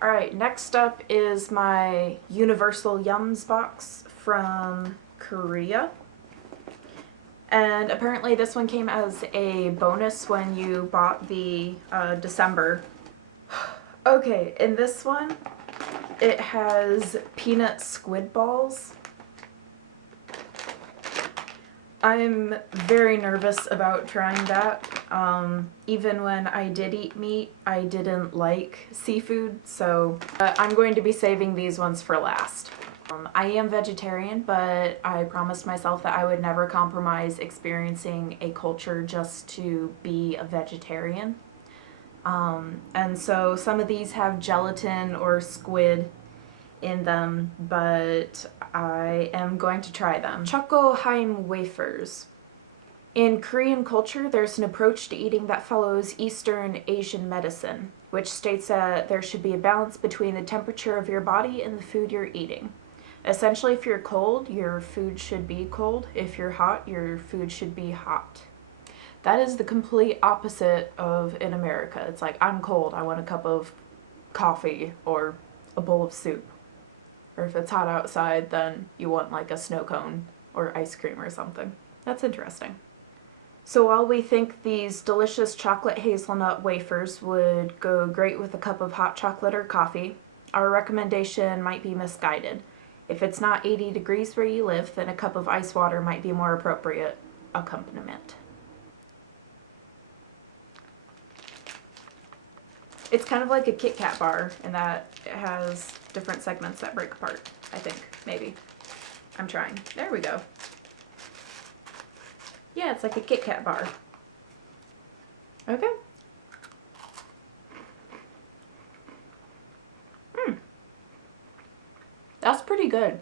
Alright, next up is my Universal Yums box from Korea. And apparently this one came as a bonus when you bought the December. Okay, in this one, it has peanut squid balls. I'm very nervous about trying that. Even when I did eat meat, I didn't like seafood, so I'm going to be saving these ones for last. I am vegetarian, but I promised myself that I would never compromise experiencing a culture just to be a vegetarian. And so some of these have gelatin or squid in them, but I am going to try them. Chocoheim wafers. In Korean culture, there's an approach to eating that follows Eastern Asian medicine, which states that there should be a balance between the temperature of your body and the food you're eating. Essentially, if you're cold, your food should be cold. If you're hot, your food should be hot. That is the complete opposite of in America. It's like, I'm cold, I want a cup of coffee or a bowl of soup. Or if it's hot outside, then you want like a snow cone or ice cream or something. That's interesting. So while we think these delicious chocolate hazelnut wafers would go great with a cup of hot chocolate or coffee, our recommendation might be misguided. If it's not 80 degrees where you live, then a cup of ice water might be a more appropriate accompaniment. It's kind of like a Kit Kat bar in that it has different segments that break apart, I think, maybe. I'm trying. There we go. Yeah, it's like a Kit Kat bar. Okay. That's pretty good.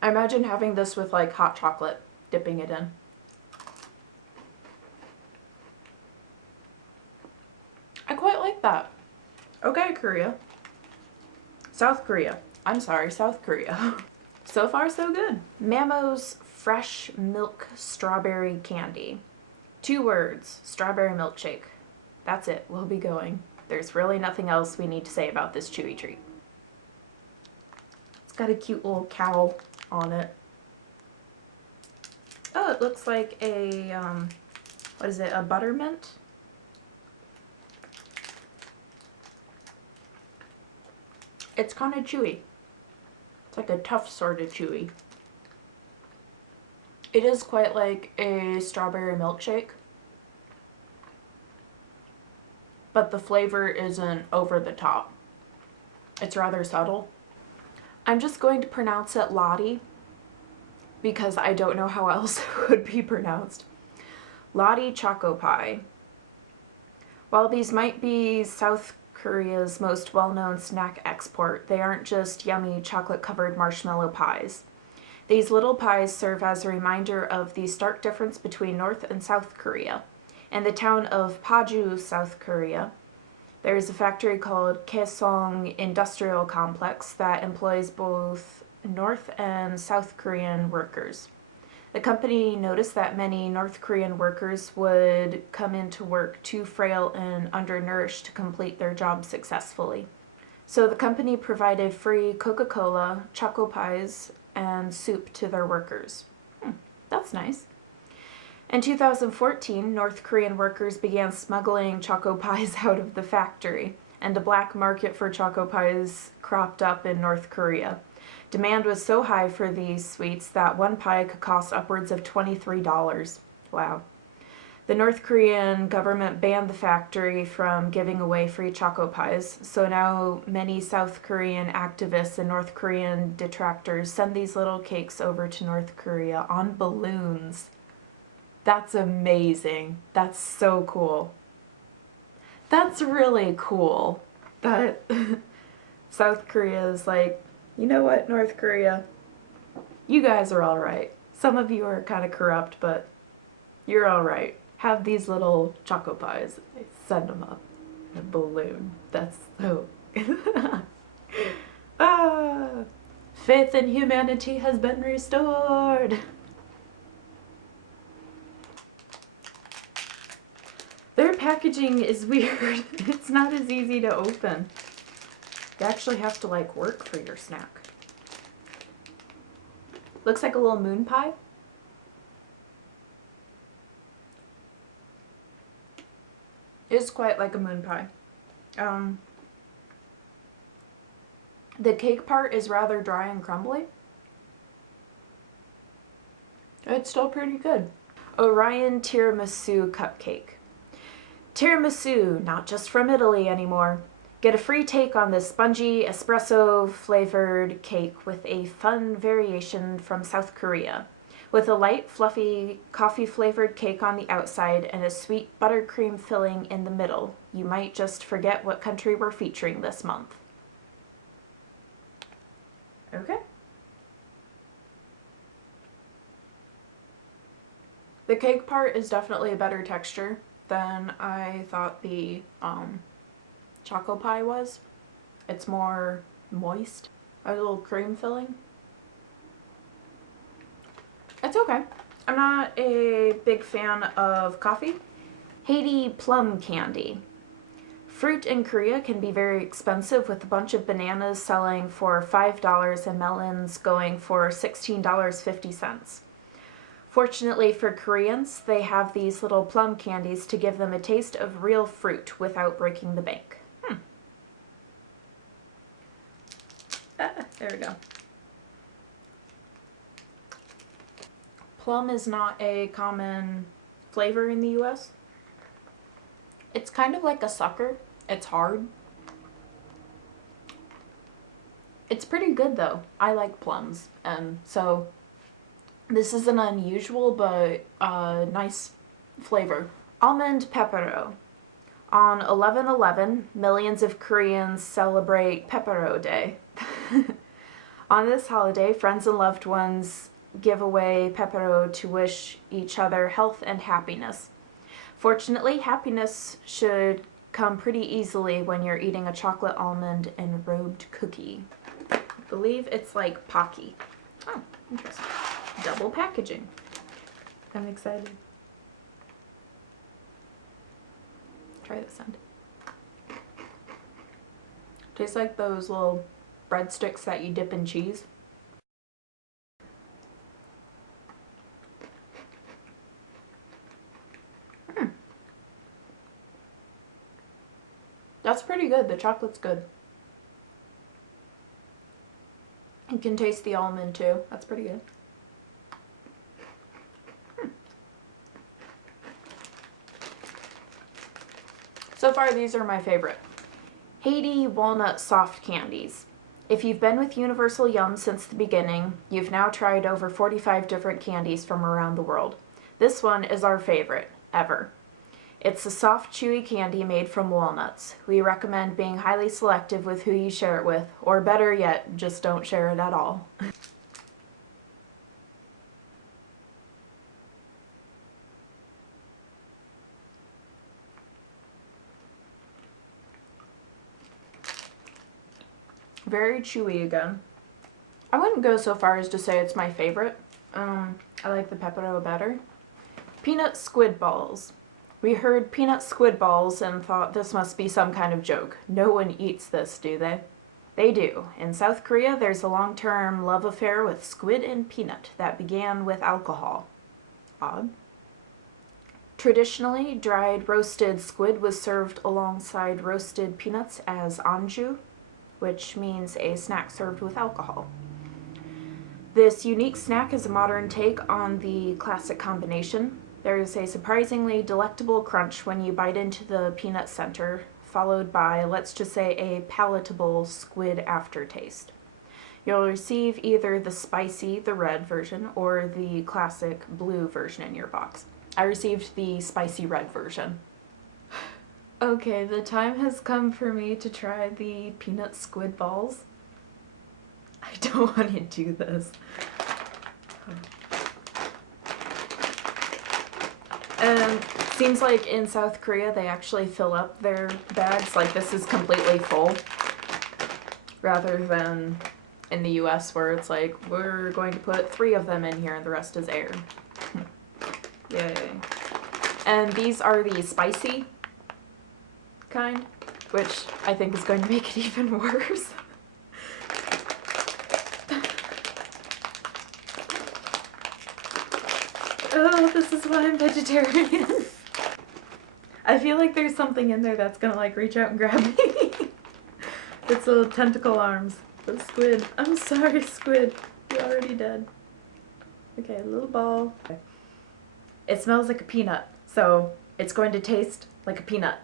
I imagine having this with like hot chocolate, dipping it in. I quite like that. Okay, Korea. South Korea. I'm sorry, South Korea. So far, so good. Mamo's Fresh Milk Strawberry Candy. 2 words, strawberry milkshake. That's it, we'll be going. There's really nothing else we need to say about this chewy treat. It's got a cute little cow on it. Oh, it looks like a, what is it, a buttermint? It's kind of chewy. It's like a tough sort of chewy. It is quite like a strawberry milkshake, but the flavor isn't over the top. It's rather subtle. I'm just going to pronounce it Lottie because I don't know how else it would be pronounced. Lottie Choco Pie. While these might be South Korea's most well-known snack export, they aren't just yummy chocolate-covered marshmallow pies. These little pies serve as a reminder of the stark difference between North and South Korea. In the town of Paju, South Korea, there is a factory called Kaesong Industrial Complex that employs both North and South Korean workers. The company noticed that many North Korean workers would come into work too frail and undernourished to complete their job successfully. So the company provided free Coca-Cola, choco pies, and soup to their workers. That's nice. In 2014, North Korean workers began smuggling choco pies out of the factory, and a black market for choco pies cropped up in North Korea. Demand was so high for these sweets that one pie could cost upwards of $23. Wow. The North Korean government banned the factory from giving away free choco pies, so now many South Korean activists and North Korean detractors send these little cakes over to North Korea on balloons. That's amazing. That's so cool. That's really cool that South Korea is like, you know what, North Korea? You guys are alright. Some of you are kind of corrupt, but you're alright. Have these little choco pies. They send them up in a balloon. That's so... faith in humanity has been restored. Their packaging is weird. It's not as easy to open. You actually have to like work for your snack. Looks like a little moon pie. It's quite like a moon pie. The cake part is rather dry and crumbly. It's still pretty good. Orion Tiramisu Cupcake. Tiramisu, not just from Italy anymore. Get a free take on this spongy espresso flavored cake with a fun variation from South Korea. With a light, fluffy, coffee flavored cake on the outside and a sweet buttercream filling in the middle, you might just forget what country we're featuring this month. Okay. The cake part is definitely a better texture than I thought the choco pie was. It's more moist. A little cream filling. It's okay. I'm not a big fan of coffee. Haiti plum candy. Fruit in Korea can be very expensive, with a bunch of bananas selling for $5 and melons going for $16.50. Fortunately for Koreans, they have these little plum candies to give them a taste of real fruit without breaking the bank. There we go. Plum is not a common flavor in the US. It's kind of like a sucker. It's hard. It's pretty good though. I like plums, and so this is an unusual but nice flavor. Almond pepero. On 11/11, millions of Koreans celebrate Pepero Day. On this holiday, friends and loved ones give away pepero to wish each other health and happiness. Fortunately, happiness should come pretty easily when you're eating a chocolate almond enrobed cookie. I believe it's like Pocky. Oh, interesting. Double packaging. I'm excited. Try this end. Tastes like those little breadsticks that you dip in cheese. That's pretty good. The chocolate's good. You can taste the almond too. That's pretty good. So far, these are my favorite. Haiti walnut soft candies. If you've been with Universal Yum since the beginning, you've now tried over 45 different candies from around the world. This one is our favorite, ever. It's a soft, chewy candy made from walnuts. We recommend being highly selective with who you share it with, or better yet, just don't share it at all. Very chewy again. I wouldn't go so far as to say it's my favorite. I like the pepero better. Peanut squid balls. We heard peanut squid balls and thought this must be some kind of joke. No one eats this, do they? They do. In South Korea, there's a long-term love affair with squid and peanut that began with alcohol. Odd. Traditionally, dried roasted squid was served alongside roasted peanuts as anju, which means a snack served with alcohol. This unique snack is a modern take on the classic combination. There is a surprisingly delectable crunch when you bite into the peanut center, followed by, let's just say, a palatable squid aftertaste. You'll receive either the spicy, the red version, or the classic blue version in your box. I received the spicy red version. Okay, the time has come for me to try the peanut squid balls. I don't want to do this. And seems like in South Korea they actually fill up their bags, like this is completely full, rather than in the US where it's like, we're going to put 3 of them in here and the rest is air. Yay. And these are the spicy kind. which I think is going to make it even worse. Oh, this is why I'm vegetarian. I feel like there's something in there that's gonna like reach out and grab me. Its little tentacle arms. The squid. I'm sorry, squid. You're already dead. Okay, a little ball. Okay. It smells like a peanut, so it's going to taste like a peanut.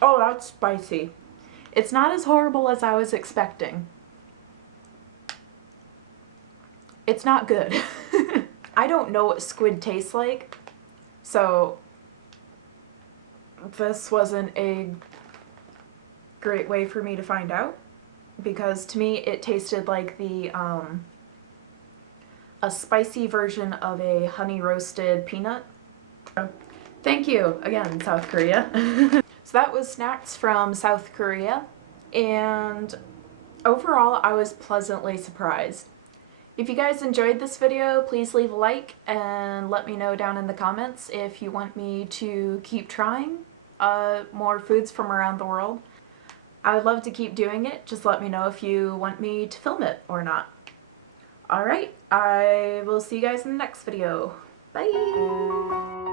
Oh, that's spicy. It's not as horrible as I was expecting. It's not good. I don't know what squid tastes like, so this wasn't a great way for me to find out, because to me it tasted like a spicy version of a honey roasted peanut. Thank you again, South Korea. So that was snacks from South Korea, and overall I was pleasantly surprised. If you guys enjoyed this video, please leave a like and let me know down in the comments if you want me to keep trying more foods from around the world. I would love to keep doing it. Just let me know if you want me to film it or not. Alright, I will see you guys in the next video. Bye!